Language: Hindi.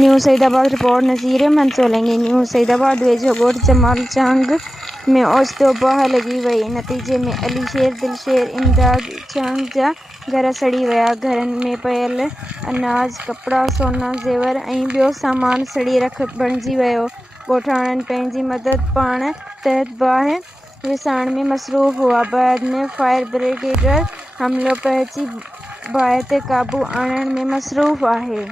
न्यू सईदाबाद रिपोर्ट नज़ीर मनसोलंगी। न्यू सईदाबाद वेझो ॻोठ जमाल चांग में ओचितो बाहि लॻी वई। नतीजे में अली शेर, दिलशेर, इमदाद चांग जा घर सड़ी विया। घरनि में पियल अनाज, कपड़ा, सोना, ज़ेवर ऐं ॿियो सामान सड़ी रख बणिजी वियो। ॻोठाणनि पंहिंजी मदद पाण तहत बाहि विसाइण में मसरूफ़ हुआ। बाद में फायर ब्रिगेड अमलो पहुची बाहि ते क़ाबू आणण में मसरूफ़ आहे।